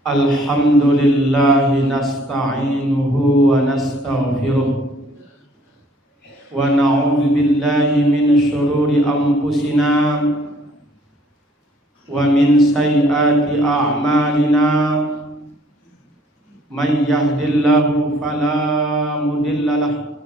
Alhamdulillah nasta'inuhu wa nastaghfiruh wa na'udzu billahi min shururi anfusina wa min sayyiati a'malina may yahdihillahu fala mudilla lahu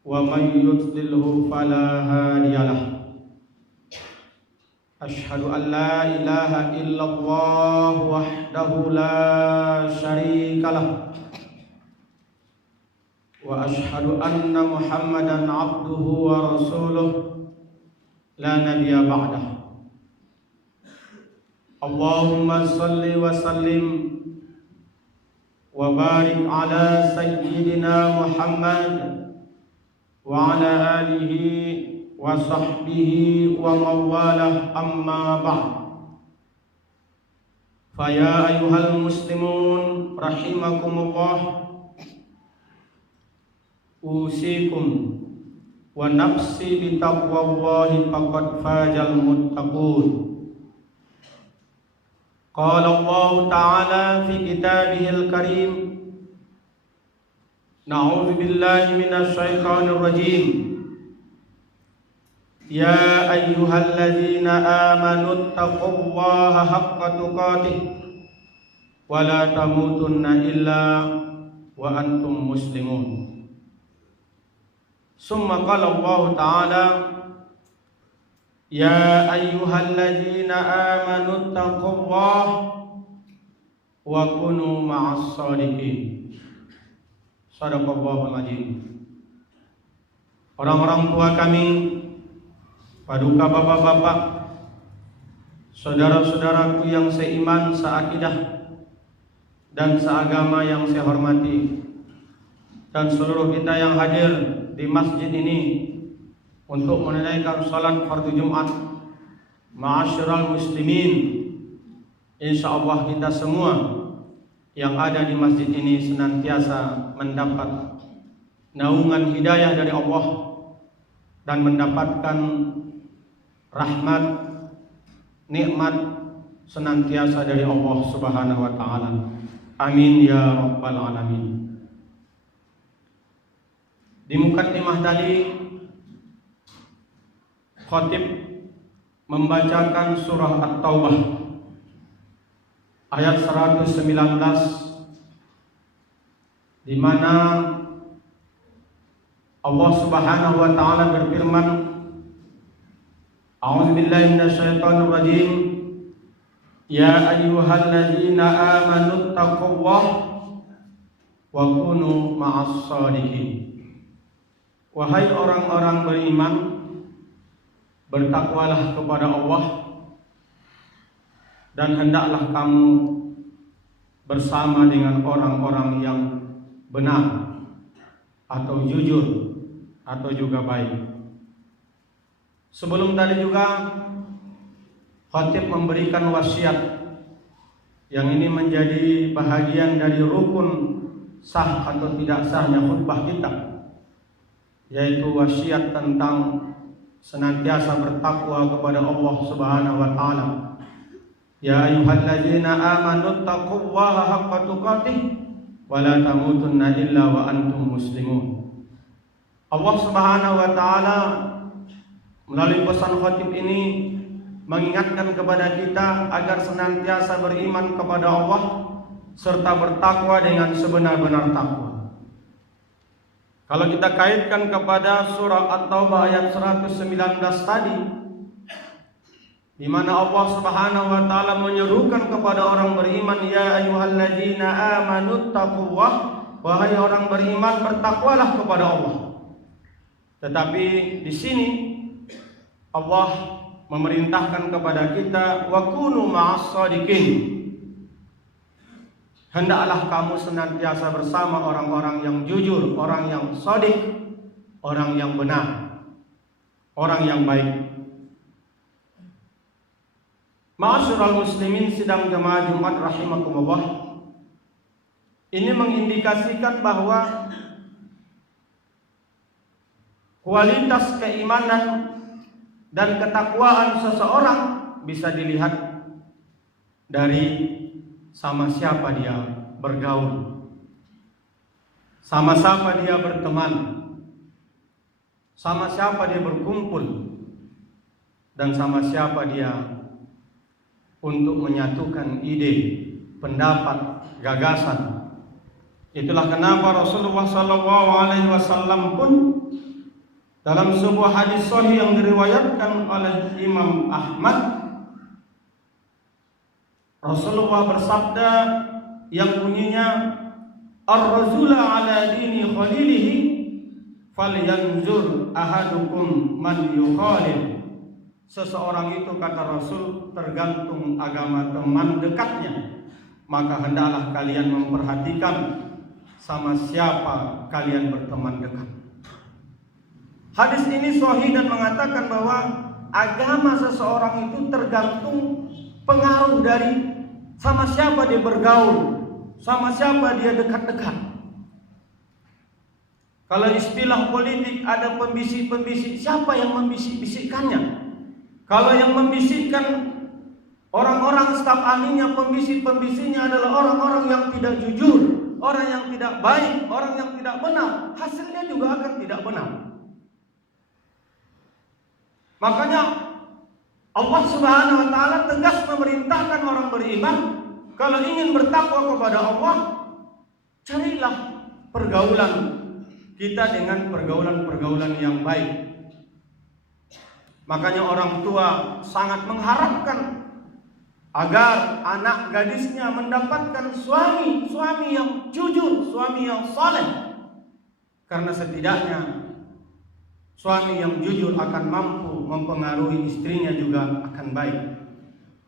wa may yudlilhu fala hadiya lahu. Asyhadu an la ilaha illallah wahdahu la syarika lah wa asyhadu anna Muhammadan abduhu wa rasuluh la nabiyya ba'dah. Allahumma salli wa sallim wa barik ala sayyidina Muhammad wa ala alihi wa sahbihi wa mawalah, amma ba'd. Faya ayyuhal muslimun rahimakumullah, usikum wa nafsi bitaqwallahi faqad fajal muttaqun. Qala Allah ta'ala fi kitabihil karim, na'udzu billahi minasy syaithanir rajim. Ya ayyuhalladzina amanu taqullaha haqqa tuqatih wa la tamutunna illa wa antum muslimun. Summa qala Allah ta'ala, ya ayyuhalladzina amanu taqullaha wa kunu ma'as shadiqin. Shadaqallahul azim. Orang-orang tua kami, paduka bapak-bapak, saudara-saudaraku yang seiman, seakidah, dan seagama yang saya hormati, dan seluruh kita yang hadir di masjid ini untuk menunaikan salat fardu Jumat, ma'asyiral muslimin, insyaallah kita semua yang ada di masjid ini senantiasa mendapat naungan hidayah dari Allah dan mendapatkan rahmat, nikmat senantiasa dari Allah Subhanahu wa taala. Amin ya rabbal alamin. Di mukaddimah tadi khatib membacakan surah At-Taubah ayat 119, di mana Allah Subhanahu wa taala berfirman, A'udzu billahi minasyaitonir rajim. Ya ayyuhalladzina amanu taqullaha wa kunu ma'as shadiqin. Wahai orang-orang beriman, bertakwalah kepada Allah dan hendaklah kamu bersama dengan orang-orang yang benar atau jujur atau juga baik. Sebelum tadi juga khatib memberikan wasiat yang ini menjadi bahagian dari rukun sah atau tidak sahnya khutbah kita, yaitu wasiat tentang senantiasa bertakwa kepada Allah Subhanahu wa taala. Ya ayyuhalladzina amanu taqullaha haqqa tuqatih wa la tamutunna illa wa antum muslimun. Allah Subhanahu wa taala melalui pesan khatib ini mengingatkan kepada kita agar senantiasa beriman kepada Allah serta bertakwa dengan sebenar-benar takwa. Kalau kita kaitkan kepada surah At-Taubah ayat 119 tadi, di mana Allah Subhanahu wa taala menyerukan kepada orang beriman, ya ayyuhalladzina amanu taqullaha, wahai orang beriman bertakwalah kepada Allah. Tetapi di sini Allah memerintahkan kepada kita, wa kunu ma'as shadiqin. Hendaklah kamu senantiasa bersama orang-orang yang jujur, orang yang shadiq, orang yang benar, orang yang baik. Ma'asyiral muslimin sidang jemaah Jumat rahimakumullah, ini mengindikasikan bahwa kualitas keimanan dan ketakwaan seseorang bisa dilihat dari sama siapa dia bergaul, sama siapa dia berteman, sama siapa dia berkumpul, dan sama siapa dia untuk menyatukan ide, pendapat, gagasan. Itulah kenapa Rasulullah SAW pun dalam sebuah hadis sahih yang diriwayatkan oleh Imam Ahmad, Rasulullah bersabda yang bunyinya, "Ar-rajula ala dini khalilihi falyanzur ahadukum man yukhalil." Seseorang itu, kata Rasul, tergantung agama teman dekatnya. Maka hendaklah kalian memperhatikan sama siapa kalian berteman dekat. Hadis ini sahih dan mengatakan bahwa agama seseorang itu tergantung pengaruh dari sama siapa dia bergaul, sama siapa dia dekat-dekat. Kalau istilah politik ada pembisik-pembisik, siapa yang membisik-bisikkannya? Kalau yang membisikkan orang-orang staf ahlinya, pembisik-pembisiknya adalah orang-orang yang tidak jujur, orang yang tidak baik, orang yang tidak benar, hasilnya juga akan tidak benar. Makanya Allah Subhanahu wa taala tegas memerintahkan orang beriman, kalau ingin bertakwa kepada Allah, carilah pergaulan kita dengan pergaulan-pergaulan yang baik. Makanya orang tua sangat mengharapkan agar anak gadisnya mendapatkan suami yang jujur, suami yang saleh. Karena setidaknya suami yang jujur akan mampu mempengaruhi istrinya juga akan baik.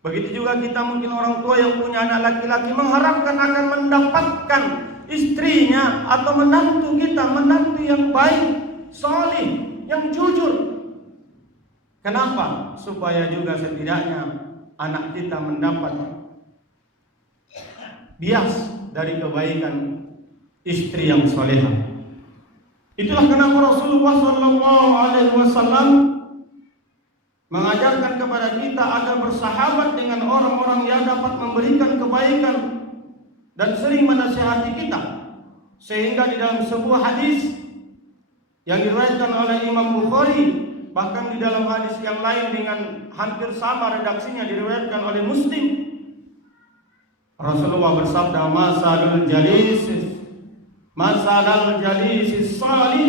Begitu juga kita mungkin orang tua yang punya anak laki-laki mengharapkan akan mendapatkan istrinya atau menantu kita, menantu yang baik, saleh, yang jujur. Kenapa? Supaya juga setidaknya anak kita mendapat bias dari kebaikan istri yang salehah. Itulah kenapa Rasulullah SAW mengajarkan kepada kita agar bersahabat dengan orang-orang yang dapat memberikan kebaikan dan sering menasihati kita. Sehingga di dalam sebuah hadis yang diriwayatkan oleh Imam Bukhari, bahkan di dalam hadis yang lain dengan hampir sama redaksinya diriwayatkan oleh Muslim, Rasulullah bersabda, "Masalul jalisis salih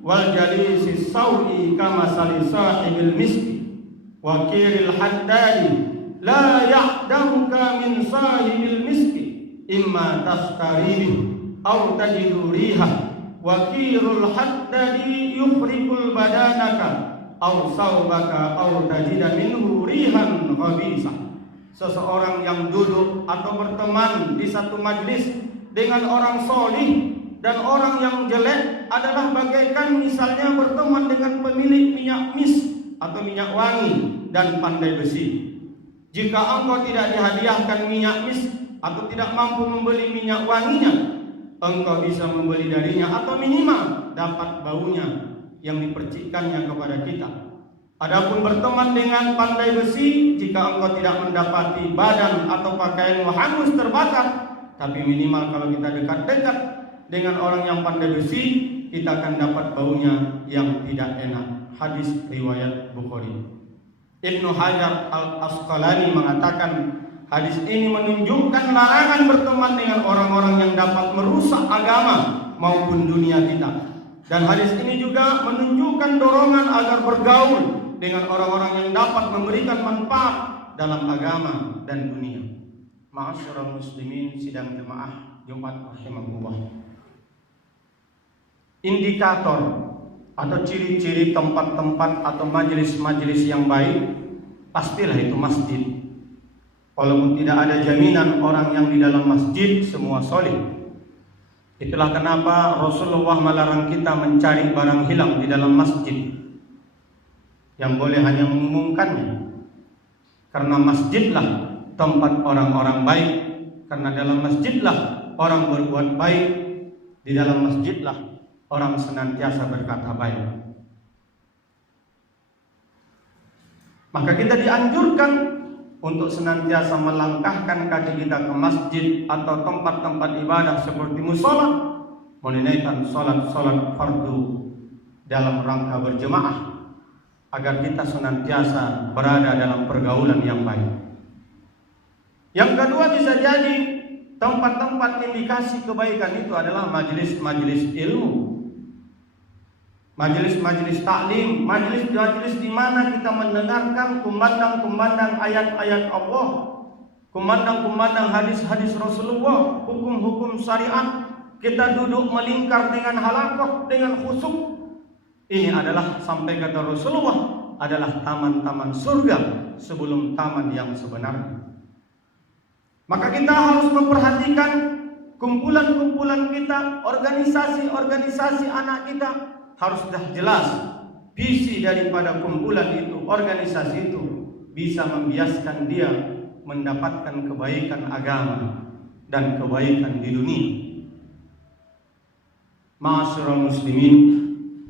wal jalisis sawi kama salisahibil miski wa kiril haddadi la ya'damuka min sahibil miski imma tastaribih aw tajidu rihah wa kirul haddadi yufrikul badanaka aw saubaka aw tajida minhu rihan khabisah." Seseorang yang duduk atau berteman di satu majlis dengan orang solih dan orang yang jelek adalah bagaikan misalnya berteman dengan pemilik minyak mis atau minyak wangi dan pandai besi. Jika engkau tidak dihadiahkan minyak mis atau tidak mampu membeli minyak wanginya, engkau bisa membeli darinya atau minimal dapat baunya yang dipercikkannya kepada kita. Adapun berteman dengan pandai besi, jika engkau tidak mendapati badan atau pakaianmu hangus terbakar, tapi minimal kalau kita dekat-dekat dengan orang yang pandai besi, kita akan dapat baunya yang tidak enak. Hadis riwayat Bukhari. Ibnu Hajar Al-Asqalani mengatakan hadis ini menunjukkan larangan berteman dengan orang-orang yang dapat merusak agama maupun dunia kita. Dan hadis ini juga menunjukkan dorongan agar bergaul dengan orang-orang yang dapat memberikan manfaat dalam agama dan dunia. Ma'asyiral muslimin sidang jemaah Jumat rahimakumullah. Indikator atau ciri-ciri tempat-tempat atau majelis-majelis yang baik, pastilah itu masjid. Walaupun tidak ada jaminan orang yang di dalam masjid semua soleh. Itulah kenapa Rasulullah melarang kita mencari barang hilang di dalam masjid. Yang boleh hanya mengumumkannya. Karena masjidlah tempat orang-orang baik. Karena dalam masjidlah orang berbuat baik. Di dalam masjidlah orang senantiasa berkata baik. Maka kita dianjurkan untuk senantiasa melangkahkan kaki kita ke masjid atau tempat-tempat ibadah seperti musola, menunaikan sholat fardu dalam rangka berjemaah, agar kita senantiasa berada dalam pergaulan yang baik. Yang kedua, bisa jadi tempat-tempat indikasi kebaikan itu adalah majelis-majelis ilmu, majelis-majelis taklim, majelis-majelis di mana kita mendengarkan kumandang-kumandang ayat-ayat Allah, kumandang-kumandang hadis-hadis Rasulullah, hukum-hukum syariat. Kita duduk melingkar dengan halakoh, dengan khusyuk. Ini adalah, sampai kata Rasulullah, adalah taman-taman surga sebelum taman yang sebenarnya. Maka kita harus memperhatikan kumpulan-kumpulan kita, organisasi-organisasi anak kita harus sudah jelas visi daripada kumpulan itu, organisasi itu bisa membiaskan dia mendapatkan kebaikan agama dan kebaikan di dunia. Ma'asyiral muslimin,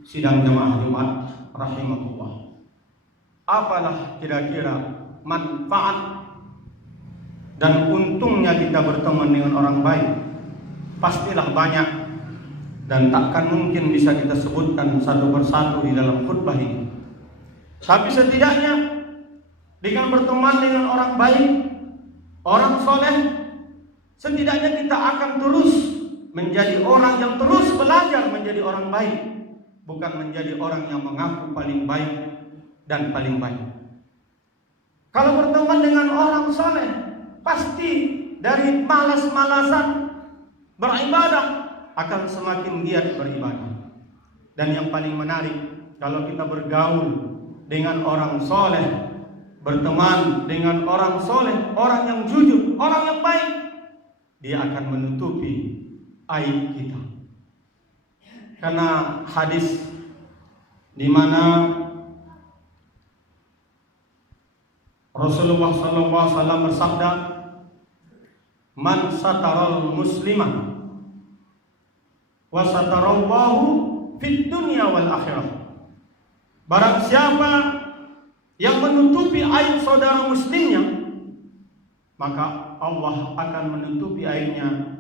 sidang jamaah Jumat rahimakumullah. Apalah kira-kira manfaat dan untungnya kita berteman dengan orang baik? Pastilah banyak, dan takkan mungkin bisa kita sebutkan satu persatu di dalam khutbah ini. Tapi setidaknya dengan berteman dengan orang baik, orang soleh, setidaknya kita akan terus menjadi orang yang terus belajar menjadi orang baik, bukan menjadi orang yang mengaku paling baik dan paling baik. Kalau berteman dengan orang soleh, pasti dari malas-malasan beribadah akan semakin giat beribadah. Dan yang paling menarik, kalau kita bergaul dengan orang soleh, berteman dengan orang soleh, orang yang jujur, orang yang baik, dia akan menutupi aib kita. Karena hadis di mana Rasulullah SAW bersabda, man sataral muslimah wa satarallahu fid dunya wal akhirah. Barang siapa yang menutupi aib saudara muslimnya, maka Allah akan menutupi aibnya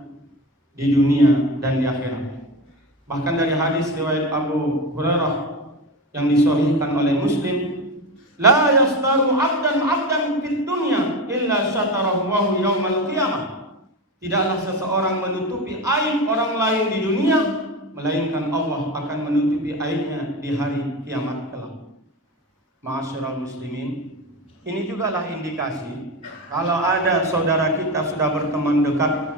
di dunia dan di akhirat. Bahkan dari hadis riwayat Abu Hurairah yang disahihkan oleh Muslim, la yastaru 'abdan fid dunya illa satarahu Allahu yaumal qiyamah. Tidaklah seseorang menutupi aib orang lain di dunia, melainkan Allah akan menutupi aibnya di hari kiamat kelak. Ma'asyiral muslimin, ini jugalah indikasi kalau ada saudara kita sudah berteman dekat,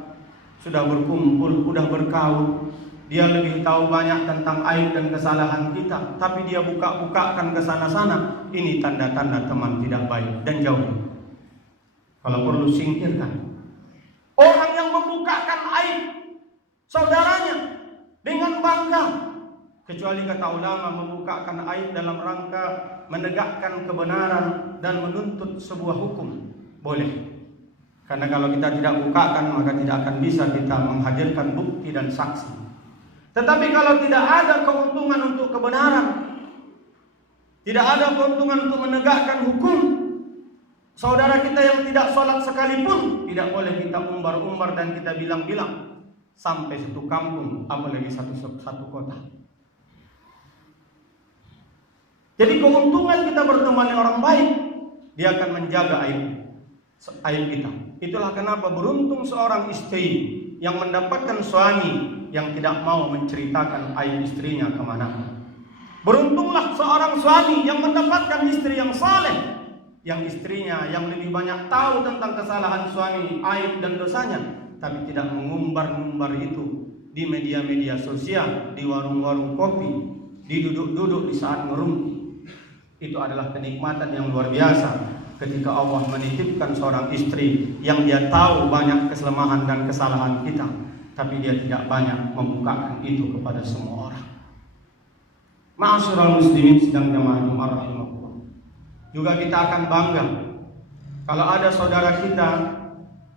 sudah berkumpul, sudah berkaul, dia lebih tahu banyak tentang aib dan kesalahan kita, tapi dia buka-bukakan ke sana-sana, ini tanda-tanda teman tidak baik dan jauh. Kalau perlu singkirkan. Orang yang membukakan aib saudaranya dengan bangga, kecuali kata ulama membukakan aib dalam rangka menegakkan kebenaran dan menuntut sebuah hukum, boleh. Karena kalau kita tidak bukakan, maka tidak akan bisa kita menghadirkan bukti dan saksi. Tetapi kalau tidak ada keuntungan untuk kebenaran, tidak ada keuntungan untuk menegakkan hukum, saudara kita yang tidak sholat sekalipun tidak boleh kita umbar-umbar dan kita bilang-bilang sampai satu kampung, apalagi satu kota. Jadi keuntungan kita berteman dengan orang baik, dia akan menjaga aib kita. Itulah kenapa beruntung seorang istri yang mendapatkan suami yang tidak mau menceritakan aib istrinya kemana. Beruntunglah seorang suami yang mendapatkan istri yang saleh, yang istrinya yang lebih banyak tahu tentang kesalahan suami, aib dan dosanya, tapi tidak mengumbar-ngumbar itu di media-media sosial, di warung-warung kopi, di duduk-duduk di saat ngerumpi. Itu adalah kenikmatan yang luar biasa ketika Allah menitipkan seorang istri yang dia tahu banyak kelemahan dan kesalahan kita, tapi dia tidak banyak membukakan itu kepada semua orang. Ma'asyiral muslimin sidang jamaah Jumat rahimakumullah. Juga kita akan bangga kalau ada saudara kita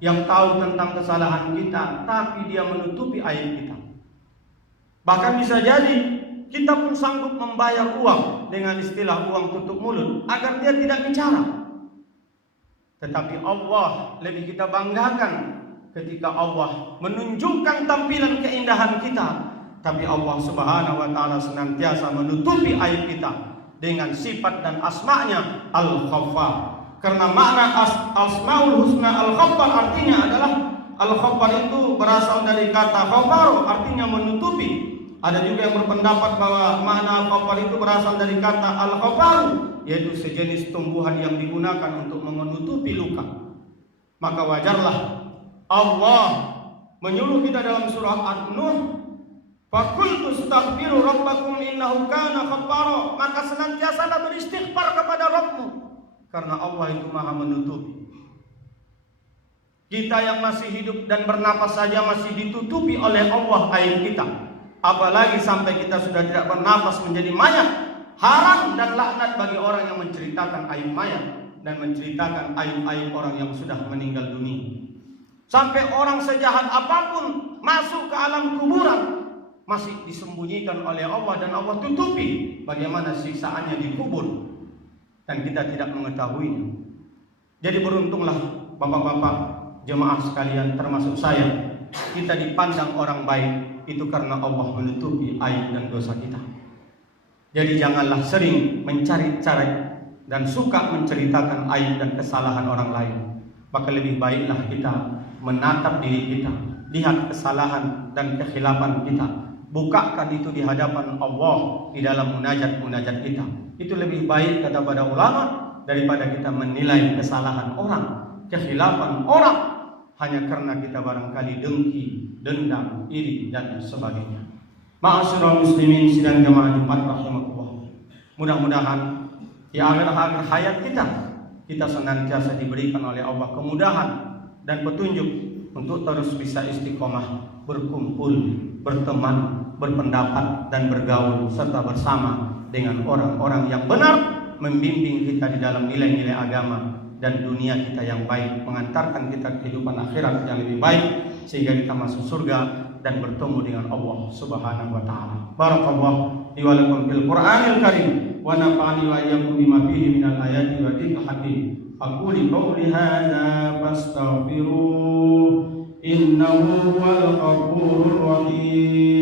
yang tahu tentang kesalahan kita, tapi dia menutupi aib kita. Bahkan bisa jadi kita pun sanggup membayar uang dengan istilah uang tutup mulut agar dia tidak bicara. Tetapi Allah lebih kita banggakan ketika Allah menunjukkan tampilan keindahan kita. Tapi Allah Subhanahu wa Ta'ala senantiasa menutupi aib kita dengan sifat dan asma'nya Al-Ghaffar. Karena makna Asmaul Husna Al-Ghaffar artinya adalah, Al-Ghaffar itu berasal dari kata ghafaru, artinya menutupi. Ada juga yang berpendapat bahwa makna Al-Ghaffar itu berasal dari kata Al-Ghafaru, yaitu sejenis tumbuhan yang digunakan untuk menutupi luka. Maka wajarlah Allah menyuruh kita dalam surah An-Nuh, "Faqultu astaghfiru rabbakum innahu kana ghaffara." Maka senantiasalah beristighfar kepada Rabbmu, karena Allah itu Maha menutupi. Kita yang masih hidup dan bernapas saja masih ditutupi oleh Allah aib kita, apalagi sampai kita sudah tidak bernapas menjadi mayat. Haram dan laknat bagi orang yang menceritakan aib mayat dan menceritakan aib-aib orang yang sudah meninggal dunia. Sampai orang sejahat apapun masuk ke alam kuburan masih disembunyikan oleh Allah dan Allah tutupi bagaimana siksaannya di kubur, dan kita tidak mengetahuinya. Jadi beruntunglah bapak-bapak jemaah sekalian, termasuk saya, kita dipandang orang baik itu karena Allah menutupi aib dan dosa kita. Jadi janganlah sering mencari-cari dan suka menceritakan aib dan kesalahan orang lain. Maka lebih baiklah kita menatap diri kita, lihat kesalahan dan kekhilafan kita, bukakan itu di hadapan Allah di dalam munajat-munajat kita. Itu lebih baik, kata para ulama, daripada kita menilai kesalahan orang, kekhilafan orang hanya karena kita barangkali dengki, dendam, iri dan sebagainya. Ma'asyiral muslimin sidang jamaah Jumat rahimakumullah. Mudah-mudahan di akhir-akhir hayat kita senantiasa diberikan oleh Allah kemudahan dan petunjuk untuk terus bisa istiqomah, berkumpul, berteman, berpendapat dan bergaul serta bersama dengan orang-orang yang benar, membimbing kita di dalam nilai-nilai agama dan dunia kita yang baik, mengantarkan kita kehidupan akhirat yang lebih baik sehingga kita masuk surga dan bertemu dengan Allah Subhanahu wa Ta'ala. Barakallahu li wa lakum fil Qur'anil Karim wa nafa'ani wa iyyakum bima fihi minal ayati wa dzikril hakim. Aqulu qawli hadza fastaghfiruh innahu huwal ghafurur rahim.